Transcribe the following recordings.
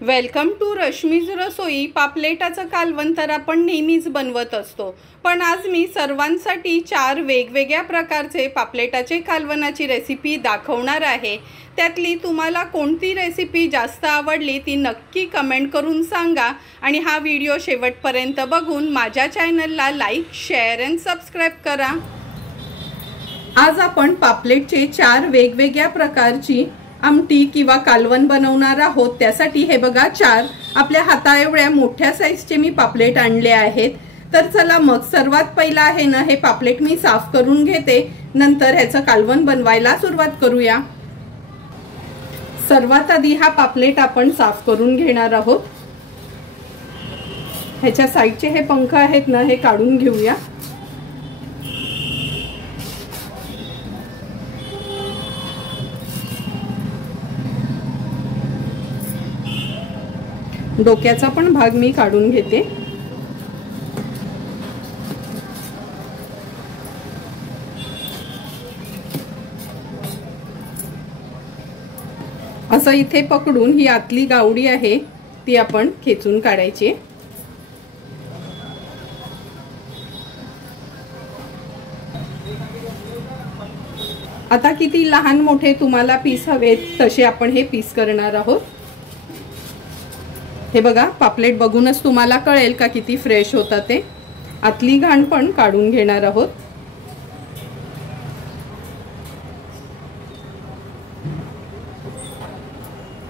Welcome to Rashmi's रसोई। पापलेटाचं कालवण तर आपण नेहमीच बनवत असतो, पण आज मी सर्वांसाठी 4 वेगवेगळ्या प्रकारचे पापलेटाचे कालवणाची रेसिपी दाखवणार आहे। त्यातली तुम्हाला कोणती रेसिपी जास्त आवडली ती नक्की कमेंट करून सांगा आणि हा व्हिडिओ शेवटपर्यंत बघून माझ्या चॅनलला लाईक, शेअर आणि सबस्क्राइब करा। आज आपण पापलेटचे 4 वेगवेगळ्या प्रकारची आमटी किंवा कालवण बनवणार आहोत। त्यासाठी हे बघा 4 आपल्या हाता एवढ्या मोठ्या साईजचे मी पापलेट आणले आहेत। तर चला मग सर्वात पहिला आहे ना, हे पापलेट मी साफ करून घेते, नंतर ह्याचं कालवण बनवायला सुरुवात करूया। सर्वात आधी हा पापलेट आपण साफ करून घेणार आहोत। ह्याच्या साईडचे हे पंख आहेत ना, हे काढून घेऊया। डोक्याचा पण भाग मी काढून घेते। असं इथे पकडून ही आतली गावडी आहे ती आपण खेचून काढायची। आता किती लहान मोठे तुम्हाला पीस हवेत तसे आपण हे पीस करणार आहोत। हे बघा, पापलेट बघूनच तुम्हाला कळेल का किती फ्रेश होता ते। आतली घाण पण काढून घेणार आहोत।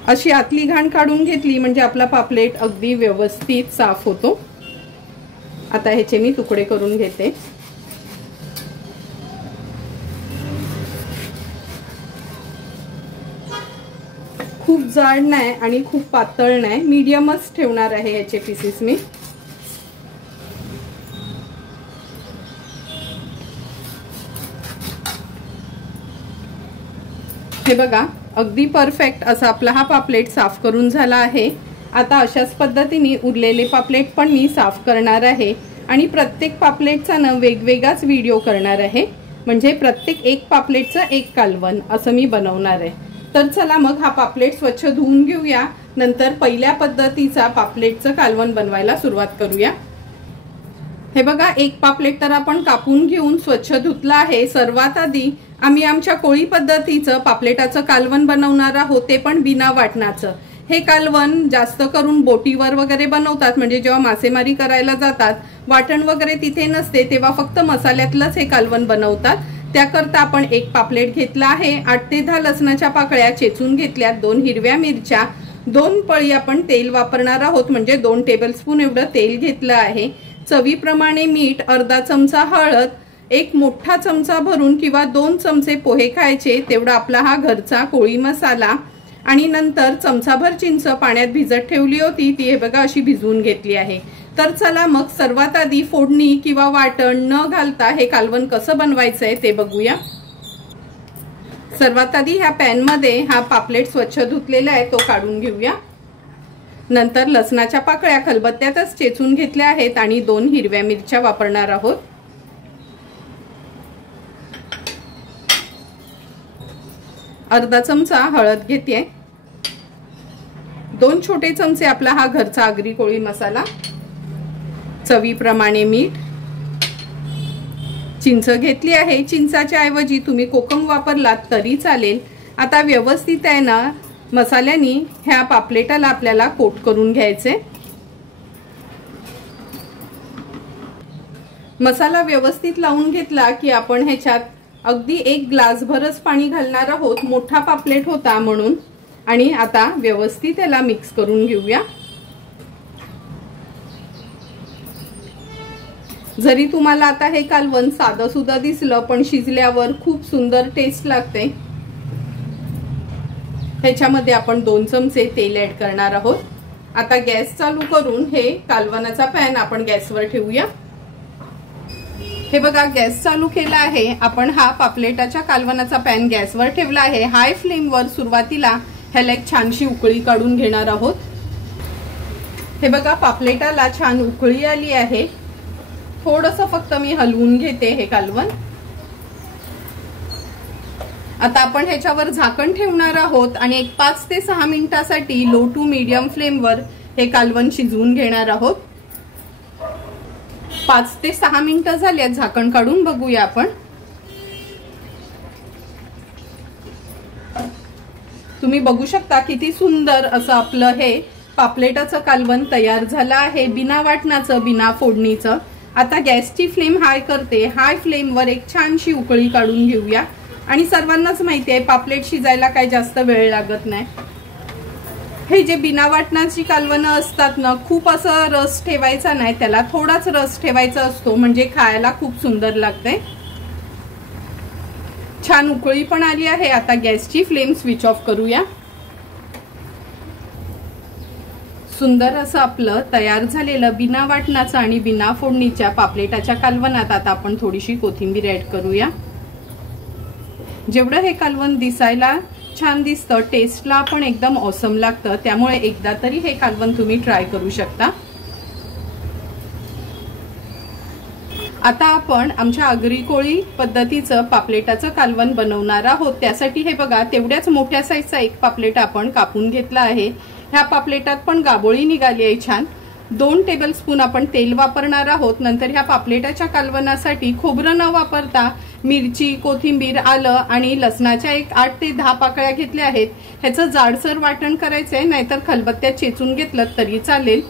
अशी आतली घाण काढून घेतली म्हणजे आपला पापलेट अगदी व्यवस्थित साफ होतो। आता ह्याचे मी तुकडे करून घेते। खूप जाड नाही आणि खूप पातळ नाही, मीडियमच ठेवणार आहे याचे पीसेस मी। हे बघा, अगदी परफेक्ट असा आपला हा पापलेट साफ करून झाला आहे। आता अशाच पद्धतीने उरलेले पापलेट पण मी साफ करणार आहे आणि प्रत्येक पापलेटचा ना वेगवेगळाच व्हिडिओ करणार आहे, म्हणजे प्रत्येक एक पापलेटचं एक कालवण असं मी बनवणार आहे। तर चला मग हा पापलेट स्वच्छ धुवून घेऊया, नंतर पहिल्या पद्धतीचा पापलेटचं कालवण बनवायला सुरुवात करूया। हे बघा, एक पापलेट तर आपण कापून घेऊन स्वच्छ धुतला आहे। सर्वात आधी आम्ही आमच्या कोळी पद्धतीचं पापलेटाचं कालवण बनवणार आहोत, ते पण बिना वाटणाचं। हे कालवण जास्त करून बोटीवर वगैरे बनवतात, म्हणजे जेव्हा मासेमारी करायला जातात वाटण वगैरे तिथे नसते तेव्हा फक्त मसाल्यातलंच हे कालवण बनवतात। त्याकरता आपण एक पापलेट घेतला आहे। 8 ते 10 लसणाच्या पाकळ्या चेचून घेतल्यात, 2 हिरव्या मिरच्या, 2 पळी आपण तेल वापरणार आहोत, म्हणजे 2 टेबलस्पून एवढं तेल घेतलं आहे। चवीप्रमाणे मीठ, अर्धा चमचा हळद, 1 मोठा चमचा भरून किंवा 2 चमचे पोहे खायचे तेवढा आपला हा घरचा कोळी मसाला, आणि नंतर चमचाभर चिंच पाण्यात भिजत ठेवली होती, ती हे बघा अशी भिजवून घेतली आहे। तर चला मग सर्वात आधी फोडणी किंवा वाटण न घालता हे कालवण कसं बनवायचंय ते बघूया। सर्वात आधी ह्या पॅन मध्ये हा पापलेट स्वच्छ धुतलेला आहे तो काढून घेऊया। नंतर लसणाच्या पाकळ्या खलबत्त्यातच चेचून घेतल्या आहेत आणि 2 हिरव्या मिरच्या वापरणार आहोत। अर्धा चमचा हळद घेते, 2 छोटे चमचे आपला हा घरचा आगरी कोळी मसाला, चवीप्रमाणे मीठ, चिंच घेतली आहे। चिंचाच्या ऐवजी तुम्ही कोकम वापरलात तरी चालेल। आता व्यवस्थित आहे ना मसाल्यानी ह्या पापलेटाला आपल्याला कोट करून घ्यायचे। मसाला व्यवस्थित लावून घेतला की आपण ह्याच्यात अगदी 1 ग्लास भरच पाणी घालणार आहोत, मोठा पापलेट होता म्हणून। आणि आता व्यवस्थित याला मिक्स करून घेऊया। जरी तुम्हाला आता हे कालवण साधं सुद्धा दिसलं, पण शिजल्यावर खूप सुंदर टेस्ट लागते। ह्याच्यामध्ये आपण 2 चमचे तेल ऍड करणार आहोत। आता गॅस चालू करून हे कालवणाचा पॅन आपण गॅसवर ठेवूया। हे बघा, गॅस चालू केला आहे। आपण हा पापलेटाच्या कालवणाचा पॅन गॅसवर ठेवला आहे। हाय फ्लेमवर सुरुवातीला ह्याला एक छानशी उकळी काढून घेणार आहोत। हे बघा, पापलेटाला छान उकळी आली आहे। थोडंसं फक्त मी हलवून घेते हे कालवण। आता आपण ह्याच्यावर झाकण ठेवणार आहोत आणि एक 5 ते 6 मिनिटांसाठी लो टू मीडियम फ्लेमवर हे कालवण शिजवून घेणार आहोत। 5 ते 6 मिनिटं झाली आहेत, झाकण काढून बघूया आपण। तुम्ही बघू शकता किती सुंदर असं आपलं हे पापलेटाचं कालवण तयार झालं आहे, बिना वाटणाचं, बिना फोडणीचं। आता गॅसची फ्लेम हाय करते, हाय फ्लेमवर एक छानशी उकळी काढून घेऊया। आणि सर्वांनाच माहिती आहे पापलेट शिजायला काही जास्त वेळ लागत नाही। हे जे बिना वाटणाची कालवणं असतात ना, खूप असं रस ठेवायचा नाही, त्याला थोडाच रस ठेवायचा असतो, म्हणजे खायला खूप सुंदर लागते। छान उकळी पण आली आहे। आता गॅसची फ्लेम स्विच ऑफ करूया। सुंदर असं आपलं तयार झालेलं बिना वाटणाचं आणि बिना फोडणीच्या पापलेटाच्या कालवणात आता आपण थोडीशी कोथिंबीर ऍड करूया। जेवढं हे कालवण दिसायला छान दिसतं, टेस्टला पण एकदम ऑसम लागतं, त्यामुळे एकदा तरी हे कालवण तुम्ही ट्राय करू शकता। आता आपण आमच्या आगरी कोळी पद्धतीचं पापलेटाचं कालवण बनवणार आहोत। त्यासाठी हे बघा, तेवढ्याच मोठ्या साईजचा एक पापलेट आपण कापून घेतला आहे। ह्या पापलेटात पण गाबोळी निघाली आहे छान। 2 टेबलस्पून आपण तेल वापरणार आहोत। नंतर ह्या पापलेटाच्या कालवणासाठी खोबरं न वापरता मिरची, कोथिंबीर, आलं आणि लसणाच्या एक 8 ते 10 पाकळ्या घेतल्या आहेत। ह्याचं जाडसर वाटण करायचंय, नाहीतर खलबत्त्यात चेचून घेतलं तरी चालेल।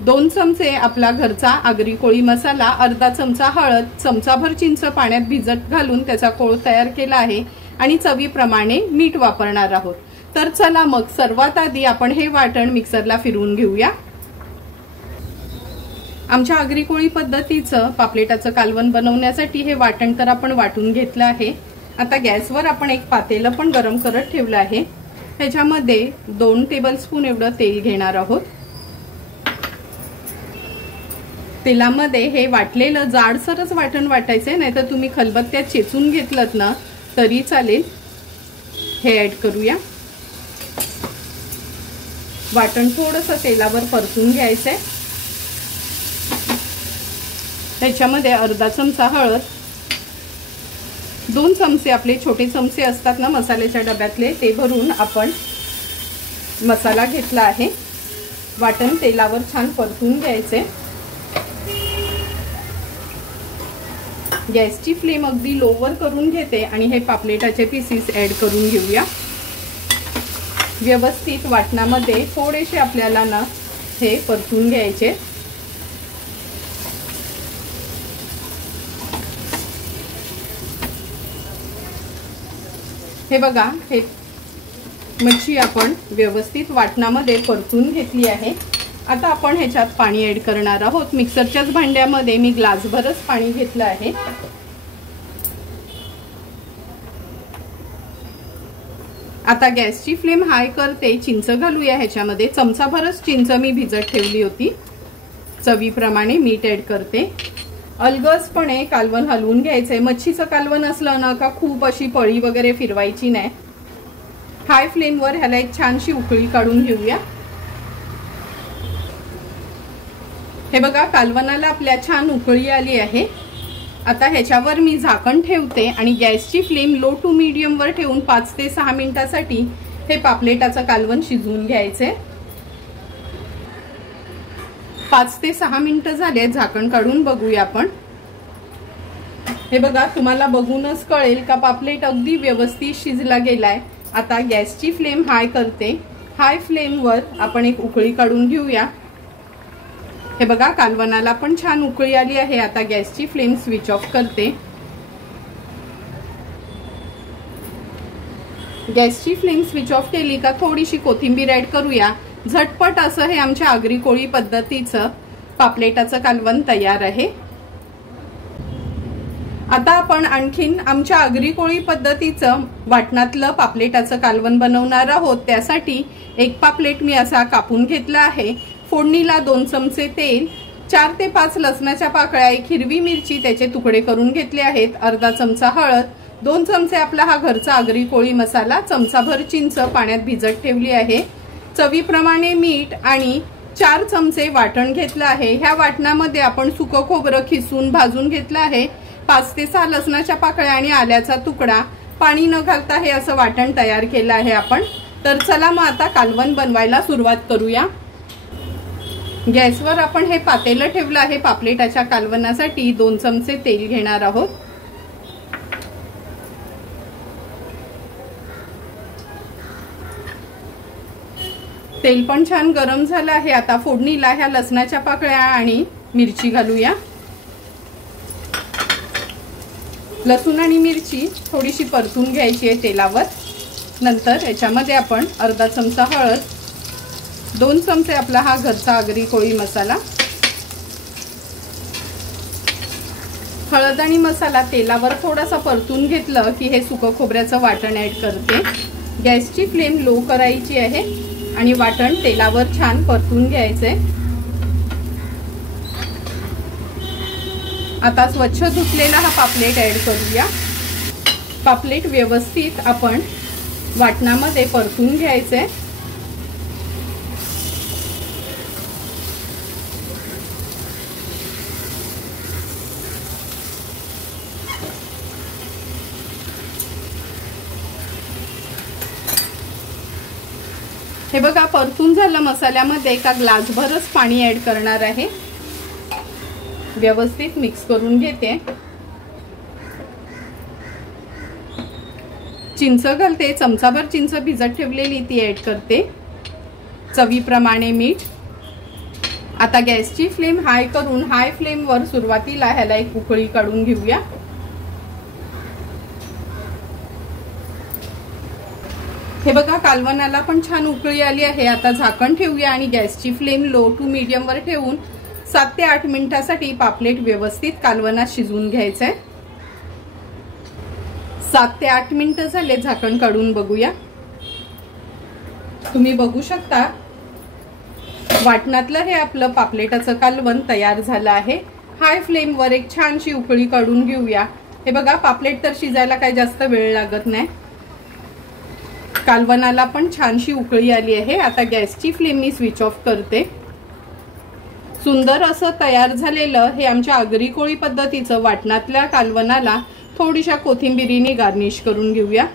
2 चमचे आपला घरचा आगरी कोळी मसाला, अर्धा चमचा हळद, चमचाभर चिंच पाण्यात भिजत घालून त्याचा कोळ तयार केला आहे आणि चवीप्रमाणे मीठ वापरणार आहोत। तर चला मग सर्वात आधी आपण हे वाटण मिक्सरला फिरवून घेऊया। आमच्या आगरी कोळी पद्धतीचं पापलेटाचं कालवण बनवण्यासाठी हे वाटण तर आपण वाटून घेतलं आहे। आता गॅसवर आपण एक पातेलं पण गरम करत ठेवलं आहे। ह्याच्यामध्ये 2 टेबलस्पून एवढं तेल घेणार आहोत। तेलामध्ये हे वाटलेलं जाडसरच वाटण वाटायचंय, नाहीतर तुम्ही खलबत्त्यात चेचून घेतलं ना तरी चालेल। हे ऍड करूया। वाटण थोडंसं तेलावर परतून घ्यायचंय। त्याच्यामध्ये अर्धा चमचा हळद, 2 चमचे आपले छोटे चमचे असतात ना मसाल्याच्या डब्यातले, ते भरून आपण मसाला घेतला आहे। वाटण तेलावर छान परतून घ्यायचे। गॅसची फ्लेम अगदी लोवर करून घेते आणि हे पापलेटाचे पीसेस ऍड करून घेऊया। व्यवस्थित वाटणामध्ये थोडेसे आपल्याला ना हे परतून घ्यायचे। हे बघा, हे मच्छी आपण व्यवस्थित वाटणामध्ये परतून घेतली आहे। आता आपण ह्याच्यात पाणी ऍड करणार आहोत। मिक्सरच्याच भांड्यामध्ये मी ग्लासभरच पाणी घेतलं आहे। आता गॅसची फ्लेम हाय करते, चिंच घालूया ह्याच्यामध्ये। चमचाभरच चिंच मी भिजत ठेवली होती। चवीप्रमाणे मीठ ऍड करते। अलगसपणे कालवण हलवून घ्यायचंय। मच्छीचं कालवण असलं ना का खूप अशी पळी वगैरे फिरवायची नाही। हाय फ्लेमवर ह्याला एक छानशी उकळी काढून घेऊया। हे बघा, कालवणाला आपल्या छान उकळी आली आहे। आता ह्याच्यावर मी झाकण ठेवते आणि गॅसची फ्लेम लो टू मीडियम वर ठेवून 5 ते 6 मिनिटांसाठी हे पापलेटाचं कालवण शिजवून घ्यायचे। 5 ते 6 मिनिटं झाले, झाकण काढून बघूया आपण। हे बघा, तुम्हाला बघूनच कळेल का पापलेट अगदी व्यवस्थित शिजला गेलाय। आता गॅसची फ्लेम हाय करते। हाय फ्लेमवर आपण एक उकळी काढून घेऊया। हे बघा, कालवणाला पण छान उकळी आली आहे। आता गॅसची फ्लेम स्विच ऑफ करते। गॅसची फ्लेम स्विच ऑफ केली का थोडीशी कोथिंबीर ऍड करूया। झटपट असं हे आमच्या आगरी कोळी पद्धतीचं पापलेटाचं कालवण तयार आहे। आता आपण आणखीन आमच्या आगरी कोळी पद्धतीचं वाटणातलं पापलेटाचं कालवण बनवणार आहोत। त्यासाठी एक पापलेट मी असा कापून घेतला आहे। फोडणीला 2 चमचे तेल, 4 ते 5 लसणाच्या पाकळ्या, 1 हिरवी मिरची त्याचे तुकडे करून घेतले आहेत, अर्धा चमचा हळद, 2 चमचे आपला हा घरचा आगरी कोळी मसाला, चमचाभर चिंच पाण्यात भिजत ठेवली आहे, चवीप्रमाणे मीठ आणि 4 चमचे वाटण घेतलं आहे। ह्या वाटणामध्ये आपण सुकं खोबरं खिसून भाजून घेतलं आहे, 5 ते 6 लसणाच्या पाकळ्या आणि आल्याचा तुकडा, पाणी न घालता हे असं वाटण तयार केलं आहे आपण। तर चला मग आता कालवण बनवायला सुरुवात करूया। गॅसवर आपण हे पातेलं ठेवलं आहे पापलेटाच्या कालवणासाठी। 2 चमचे तेल घेणार आहोत। तेल पण छान गरम झालं आहे। आता फोडणीला ह्या लसणाच्या पाकळ्या आणि मिरची घालूया। लसूण आणि मिरची थोडीशी परतून घ्यायची आहे तेलावर। नंतर याच्यामध्ये आपण अर्धा चमचा हळद, 2 चमचे आपला हा घरचा आगरी कोळी मसाला। हळद आणि मसाला तेलावर थोडासा परतून घेतलं की हे सुकं खोबऱ्याचं वाटण ऍड करते। गॅसची फ्लेम लो करायची आहे आणि वाटण तेलावर छान परतून घ्यायचे। आता स्वच्छ धुतलेला हा पापलेट ऍड करूया। पापलेट व्यवस्थित आपण वाटणामध्ये परतून घ्यायचे। हे बघा परतून झालं। मसाल्यामध्ये एका ग्लासभरच पाणी ऍड करणार आहे। व्यवस्थित मिक्स करून घेते। चिंच घालते, चमचाभर चिंच भिजत ठेवलेली ती ऍड करते। चवीप्रमाणे मीठ। आता गॅसची फ्लेम हाय करून हाय फ्लेमवर सुरुवातीला ह्याला एक उकळी काढून घेऊया। हे बघा कालवणाला पण छान उकळी आली आहे। आता झाकण ठेवूया आणि गॅसची फ्लेम लो टू मीडियम वर ठेवून 7 ते 8 मिनिटांसाठी पापलेट व्यवस्थित कालवणात शिजवून घ्यायचंय। 7 ते 8 मिनिटं झाले, झाकण काढून बघूया। तुम्ही बघू शकता वाटणातलं हे आपलं पापलेटाचं कालवण तयार झालं आहे। हाय फ्लेम वर एक छानशी उकळी काढून घेऊया। हे बघा पापलेट तर शिजायला काही जास्त वेळ लागत नाही। कालवणाला पण छानशी उकळी आली आहे। आता गॅसची फ्लेम मी स्विच ऑफ करते। सुंदर असं तयार झालेलं हे आमच्या आगरी कोळी पद्धतीचं वाटणातल्या कालवणाला थोडीशा कोथिंबिरीने गार्निश करून घेऊया।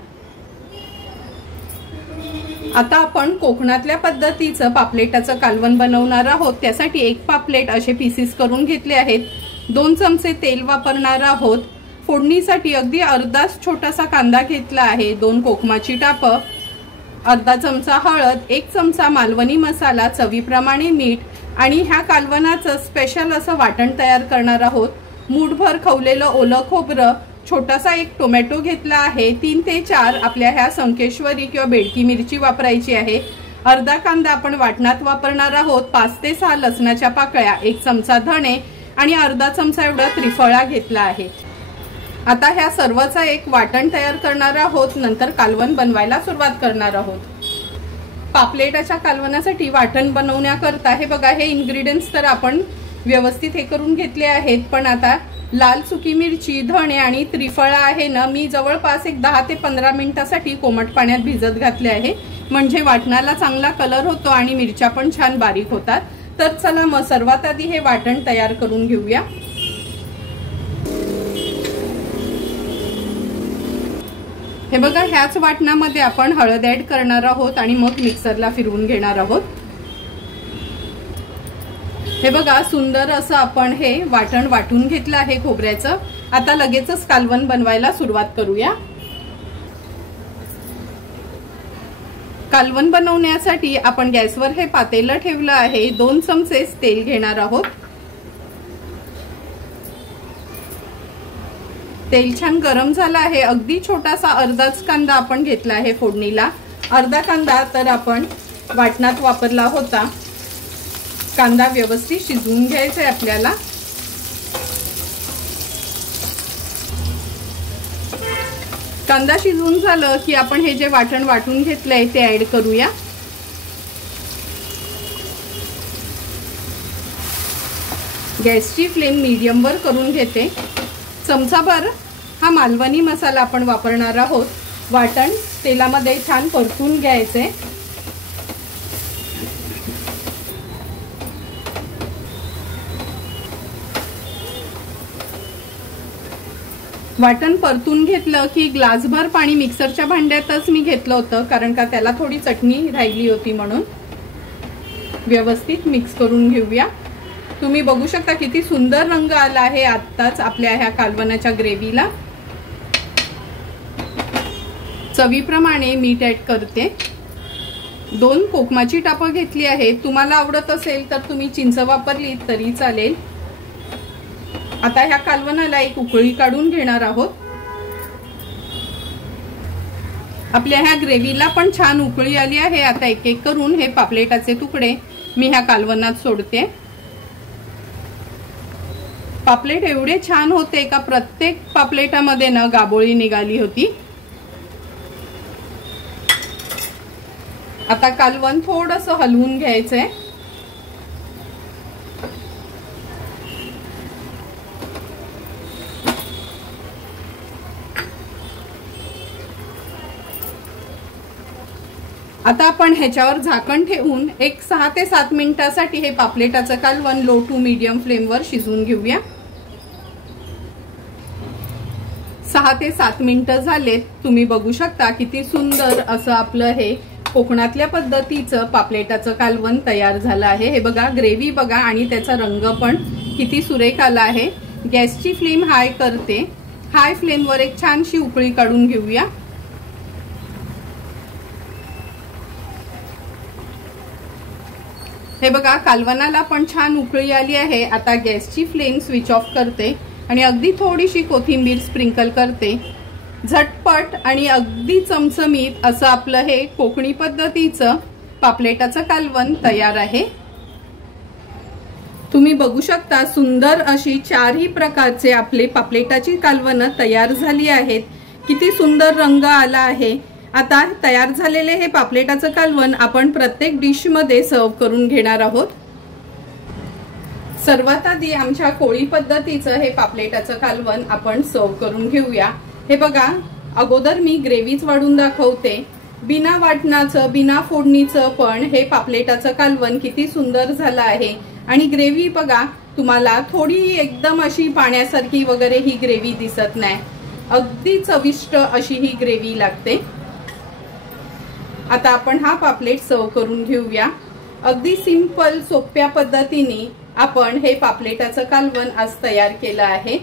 आता आपण कोकणातल्या पद्धतीचं पापलेटाचं कालवण बनवणार आहोत। त्यासाठी एक पापलेट असे पीसेस करून घेतले आहेत। 2 चमचे तेल वापरणार आहोत। फोडणीसाठी अगदी अर्धा छोटासा कांदा घेतला आहे, 2 कोकमाची टाप, अर्धा चमचा हळद, 1 चमचा मालवणी मसाला, चवीप्रमाणे मीठ आणि ह्या कालवणाचं स्पेशल असं वाटण तयार करणार आहोत। मूठभर खवलेलं ओलं खोबरं, छोटासा एक टोमॅटो घेतला आहे, 3 ते 4 आपल्या ह्या संकेश्वरी किंवा बेडकी मिरची वापरायची आहे, अर्धा कांदा आपण वाटणात वापरणार आहोत, 5 ते 6 लसणाच्या पाकळ्या, 1 चमचा धणे आणि अर्धा चमचा एवढा त्रिफळा घेतला आहे। आता ह्या सर्वचा एक वाटण तयार करणार आहोत। नंतर कालवण बनवायला सुरुवात करणार आहोत। पापलेटाच्या कालवणासाठी वाटण बनवण्याकरता हे बघा हे इन्ग्रेडियंट्स तर आपण व्यवस्थित हे करून घेतले आहेत। पण आता लाल सुकी मिरची, धणे आणि त्रिफळा आहे ना, मी जवळपास एक 10 ते 15 मिनिटांसाठी कोमट पाण्यात भिजत घातले आहे, म्हणजे वाटणाला चांगला कलर होतो आणि मिरच्या पण छान बारीक होतात। तर चला मग सर्वात आधी हे वाटण तयार करून घेऊया। हे बघा ह्याच वाटणामध्ये आपण हळद ऍड करणार आहोत आणि मग मिक्सरला फिरवून घेणार आहोत। हे बघा सुंदर असं आपण हे वाटण वाटून घेतलं आहे खोबऱ्याचं। आता लगेचच कालवण बनवायला सुरुवात करूया। कालवण बनवण्यासाठी आपण गॅसवर हे पातेलं ठेवलं आहे, 2 चमचे तेल घेणार आहोत। तेल छान गरम झालं आहे। अगदी छोटासा अर्धाच कांदा आपण घेतला आहे फोडणीला, अर्धा कांदा तर आपण वाटणात वापरला होता। कांदा व्यवस्थित शिजवून घ्यायचा आहे आपल्याला। कांदा शिजवून झालं की आपण हे जे वाटण वाटून घेतलंय ते ऍड करूया। गॅसची फ्लेम मीडियम वर करून घेते। चमचाभर हा मालवणी मसाला आपण वापरणार आहोत। वाटण तेलामध्ये छान परतून घ्यायचे। वाटण परतून घेतलं की ग्लासभर पाणी मिक्सरच्या भांड्यातच मी घेतलं होतं, कारण का त्याला थोडी चटणी राहिली होती म्हणून. व्यवस्थित मिक्स करून घेऊया. तुम्ही बघू शकता किती सुंदर रंग आला आहे आत्ताच आपल्या ह्या कालवणाच्या ग्रेव्हीला. चवीप्रमाणे मीठ ऍड करते. 2 कोकमाची टापं घेतली आहे. तुम्हाला आवडत असेल तर तुम्ही चिंच वापरली तरी चालेल. आता ह्या कालवणाला एक उकळी काढून घेणार आहोत. आपल्या ह्या ग्रेव्हीला पण छान उकळी आली आहे. आता एक एक करून हे पापलेटाचे तुकडे मी ह्या कालवणात सोडते. पापलेट एवढे छान होते का प्रत्येक पापलेटामध्ये ना गाबोळी निघाली होती. आता कालवण थोडंसं हलवून घ्यायचंय. आता आपण ह्याच्यावर झाकण ठेवून एक 6 ते 7 मिनिटांसाठी हे पापलेटाचं कालवण लो टू मीडियम फ्लेमवर शिजवून घेऊया. 6 ते 7 मिनिटं झालेत. तुम्ही बघू शकता किती सुंदर असं आपलं हे कोकणातल्या पद्धतीचं पापलेटाचं कालवण तयार झालं आहे. हे बघा, ग्रेव्ही बघा आणि त्याचा रंग पण किती सुरेख आला आहे. गॅसची फ्लेम हाय करते. हाय फ्लेमवर एक छानशी उकळी काढून घेऊया. हे बघा, कालवणाला पण छान उकळी आली आहे. आता गॅसची फ्लेम स्विच ऑफ करते आणि अगदी थोडीशी कोथिंबीर स्प्रिंकल करते. झटपट आणि अगदी चमचमीत असं आपलं हे कोकणी पद्धतीचं पापलेटाचं कालवण तयार आहे. तुम्ही बघू शकता सुंदर अशी 4ही प्रकारचे आपले पापलेटाची कालवणं तयार झाली आहेत. किती सुंदर रंग आला आहे. आता तयार झालेले हे पापलेटाचं कालवण आपण प्रत्येक डिश मध्ये सर्व करून घेणार आहोत. सर्वात आधी आमच्या कोळी पद्धतीचं हे पापलेटाचं कालवण आपण सर्व करून घेऊया. हे बघा, अगोदर मी ग्रेव्हीच वाढून दाखवते. बिना वाटणाचं बिना फोडणीचं पण हे पापलेटाचं कालवण किती सुंदर झालं आहे. आणि ग्रेव्ही बघा, तुम्हाला थोडी एकदम अशी पाण्यासारखी वगैरे ही ग्रेव्ही दिसत नाही. अगदी चविष्ट अशी ही ग्रेव्ही लागते. आता आपण हा पापलेट सर्व करून घेऊया. अगदी सिंपल सोप्या पद्धतीने आपण हे पापलेटाचं कालवण आज तयार केलं आहे.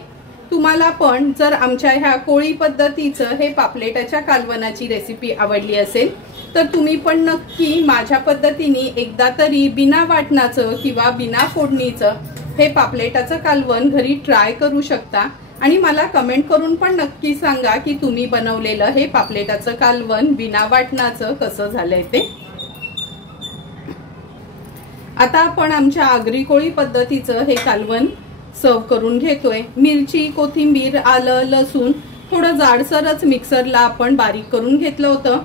तुम्हाला पण जर आमच्या ह्या कोळी पद्धतीचं हे पापलेटाच्या कालवणाची रेसिपी आवडली असेल तर तुम्ही पण नक्की माझ्या पद्धतीने एकदा तरी बिना वाटणाचं किंवा बिना फोडणीचं हे पापलेटाचं कालवण घरी ट्राय करू शकता. आणि मला कमेंट करून पण नक्की सांगा की तुम्ही बनवलेलं हे पापलेटाचं कालवण बिना वाटणाचं कसं झालंय ते. आता आपण आमच्या आगरी कोळी पद्धतीचं हे कालवण सर्व करून घेतोय. मिरची, कोथिंबीर, आलं, लसूण थोडं जाडसरच मिक्सरला आपण बारीक करून घेतलं होतं.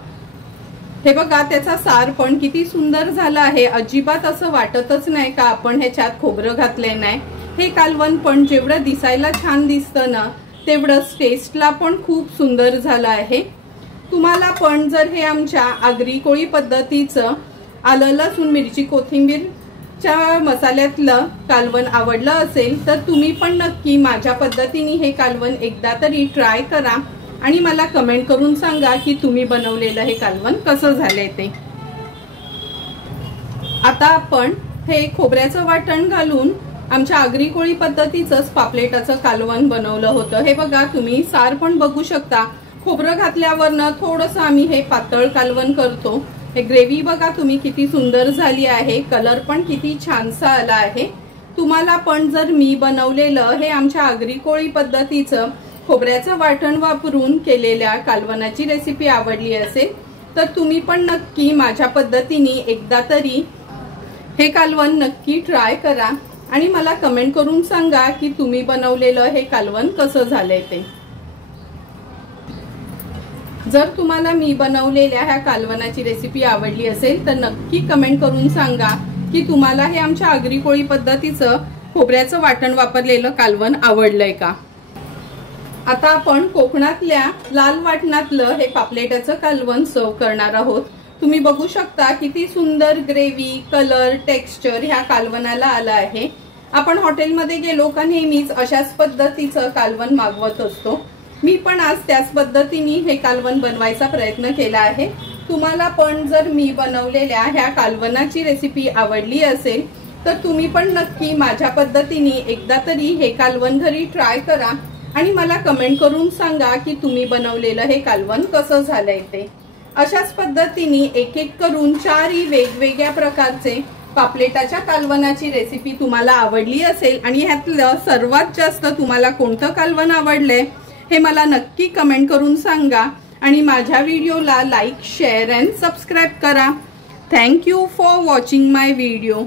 हे बघा, त्याचा सार पण किती सुंदर झाला आहे. अजिबात असं वाटतच नाही का आपण ह्याच्यात खोबरं घातले नाही. हे कालवण पण जेवढं दिसायला छान दिसतं ना तेवढंच टेस्टला पण खूप सुंदर झालं आहे. तुम्हाला पण जर हे आमच्या आगरी कोळी पद्धतीचं आलं, लसूण, मिरची, कोथिंबीरच्या मसाल्यातलं कालवण आवडलं असेल तर तुम्ही पण नक्की माझ्या पद्धतीने हे कालवण एकदा तरी ट्राय करा आणि मला कमेंट करून सांगा की तुम्ही बनवलेलं हे कालवण कसं झालंय ते. आता आपण हे खोबऱ्याचं वाटण घालून आमच्या आगरी कोळी पद्धतीचंच पापलेटाचं कालवण बनवलं होतं. हे बघा, तुम्ही सार पण बघू शकता. खोबरं घातल्यावर ना थोडंसं आम्ही हे पातळ कालवण करतो. हे ग्रेव्ही बघा तुम्ही किती सुंदर झाली आहे. कलर पण किती छानसा आला आहे. तुम्हाला पण जर मी बनवलेलं हे आमच्या आगरी कोळी पद्धतीचं खोबऱ्याचं वाटण वापरून केलेल्या कालवणाची रेसिपी आवडली असेल तर तुम्ही पण नक्की माझ्या पद्धतीने एकदा तरी हे कालवण नक्की ट्राय करा आणि मला कमेंट करून सांगा की तुम्ही बनवलेलं हे कालवण कसं झालंय ते. जर तुम्हाला मी बनवलेल्या ह्या कालवणाची रेसिपी आवडली असेल तर नक्की कमेंट करून सांगा की तुम्हाला हे आमच्या आगरी कोळी पद्धतीचं खोबऱ्याचं वाटण वापरलेलं कालवण आवडलंय का. आता आपण कोकणातल्या लाल वाटणातलं हे पापलेटाचं कालवण सर्व करणार आहोत. तुम्ही बघू शकता किती सुंदर ग्रेव्ही, कलर, टेक्स्चर ह्या कालवणाला आला आहे. आपण हॉटेलमध्ये गेलो का नेहमीच अशाच पद्धतीचं कालवण मागवत असतो. मी पण आज त्याच पद्धतीने हे कालवण बनवायचा प्रयत्न केला आहे। तुम्हाला पण जर मी बनवलेल्या ह्या कालवणाची रेसिपी आवडली असेल तर तुम्ही पण नक्की माझ्या पद्धतीने एकदा तरी हे कालवण घरी ट्राय करा आणि मला कमेंट करून सांगा की तुम्ही बनवलेलं हे कालवण कसं झालंय ते। अशाच पद्धतीने एक एक करून 4 वेगवेगळ्या प्रकारचे पापलेटाच्या कालवणाची रेसिपी तुम्हाला आवडली असेल आणि ह्यातलं सर्वात जास्त तुम्हाला कोणतं कालवण आवडलंय हे मला नक्की कमेंट करून सांगा आणि माझ्या व्हिडिओला लाईक, शेअर अँड सबस्क्राइब करा। Thank you for watching my video.